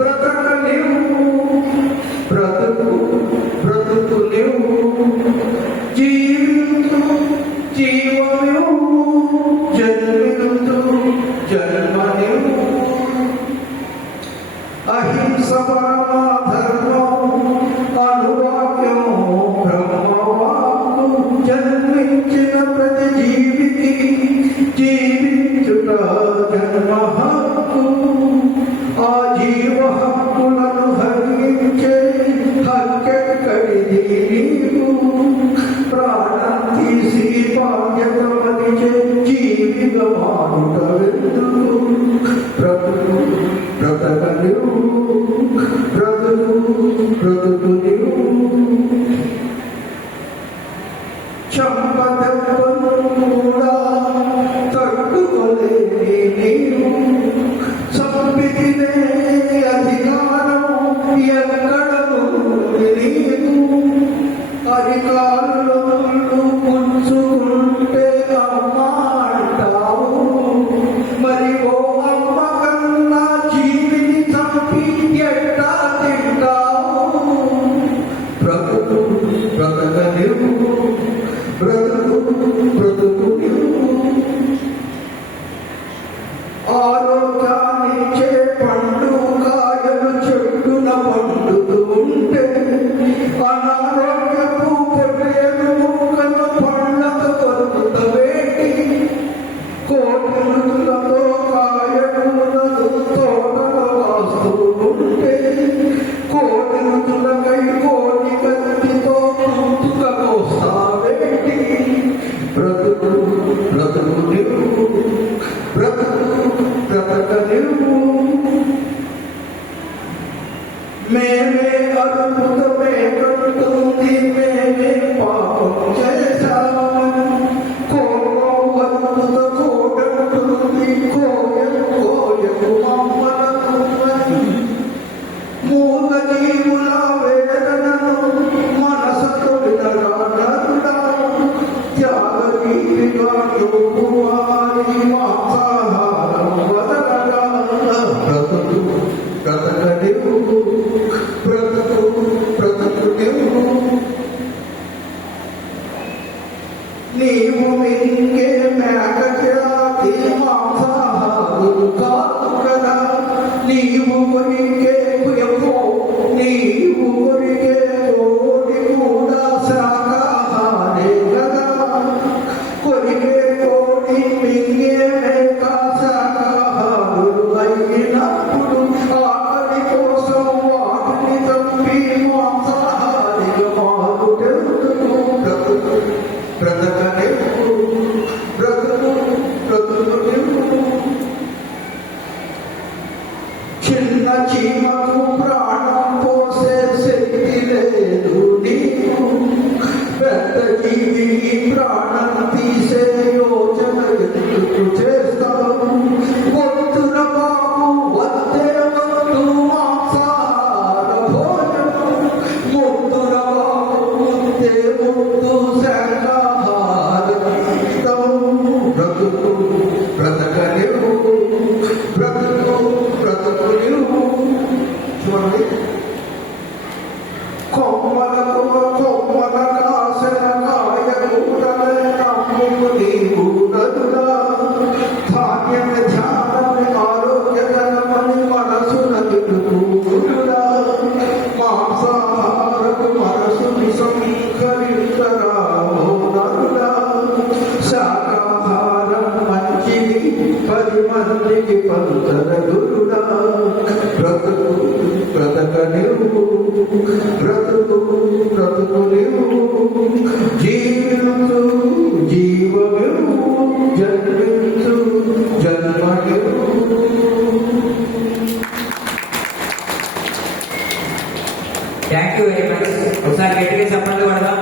బ్రతకలేవు బ్రతుకులేవు జీవితు జీవమేవు జన్మింతు జన్మనేవు అహింస పరమా ధర్మం అనువాక్యం బ్రహ్మవాక్కు జన్మించిన ప్రతి జీవికి జీవించుట జన్మ హక్కు ఆ జీవ హక్కులను హరించే హక్కెక్కడిది నీకు ప్రాణం తీసి బాధ్యతమనిచే జీవిగా మారుట వెందుకు బ్రతకలేవు బ్రతుకులేవు చంపదెబ్బను కూడా తట్టుకోలేని నీవు చంపితినే అధికారం ఎక్కడను నీవు అధికారులు పుంజుకుంటే అమ్మ అంటావు మరి ఓ అమ్మ కన్నా జీవిని చంపి ఎట్టా తింటావు బ్రతకలేవు బ్రతుకులేవు ఆరోగ్యాన్నిచ్చే పండు కాయలు చెట్టున పండుతూ ఉంటే అనారోగ్యపు పొట్టేలు ముక్కలు పండ్లతో కొరుకుతవేటి కోటి ఋతులతో కాయకూడదు తోటలో కాస్తూ ఉంటే కోటి ఋతులకై కోటి కత్తితో పూతుగా కోస్తావేటి బ్రతుకులేవు బ్రతకలేవు మేమే అద్భుతమే కట్టుకుంది మేమే పాపం చేశామని కోపం అద్భుత కోటంటుంది కోయకు మమ్మలను మూగ జీవుల వేదనను మనసుతో వినరాడా త్యాగీగా యోగువారి మాంసాహారం వదలగా బ్రతకలేవు బ్రతుకులేవు నీవు మింగే మేక జాతి మాంసాహారులు కాదు కదా నీవు కొరికే పుయపో నీవు కొరికే కోడి కూడా శాకాహారే కదా కొరికే కోడి మింగే మేక శాకాహారులు అయినప్పుడు ఆకలి కోసం వాటిని చంపి మాంసాహారిగా మారుటెందుకు బ్రతకలేవు బ్రతుకులేవు చిన్న చీమకు ప్రాణం పోసే శక్తి లేదు నీకు పెద్ద జీవికి ప్రాణం తీసే యోచన ఎందుకు చేస్తావు వద్దున బాబు వద్దే వద్దు మాంసాహార భోజనం ముద్దున బాబు ముద్దే ముద్దు శాకాహార జీవితం బ్రతకలేవు బ్రతుకులేవు చూడండి కొమ్మల కాసిన కాయ కూడలే నమ్ముకు నీవు నదులా ధాన్యమే ధ్యానమే ఆరోగ్యకరమని మనసున తిరుగుతురా మాంసాహారకు మనసుని సంకరించరామో నరులా శాకాహారం మంచిది 10 మందికి పంచర గురుడా బ్రతకలేవు బ్రతుకులేవు జీవించు జీవమేవు జన్మించు జన్మనేవు. Thank you very much. ఒకసారి గట్టిగా చెప్పండి పడదాం.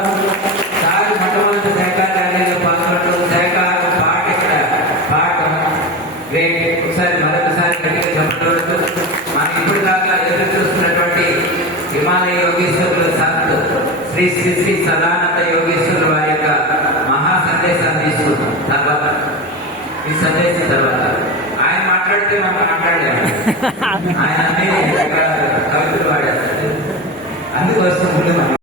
సార్ మొట్టమొదటి సహకార ర్యాలీలో పాల్గొనడం సహకార పాట ఇక్కడ పాట గ్రేట్. ఒకసారి మొదటిసారి గట్టిగా చెప్పడం మనకి ఇప్పుడు దాకా ఎదురు చూస్తున్నటువంటి హిమాలయ యోగేశ్వరుల సంత్ శ్రీ శ్రీ శ్రీ సదానంద యోగేశ్వరుల వారి యొక్క మహా సందేశాన్ని తీసుకుంటాం. తర్వాత ఈ సందేశం తర్వాత ఆయన మాట్లాడితే మనం మాట్లాడలేము. ఆయన అన్ని అందుకోసం ముందు మనం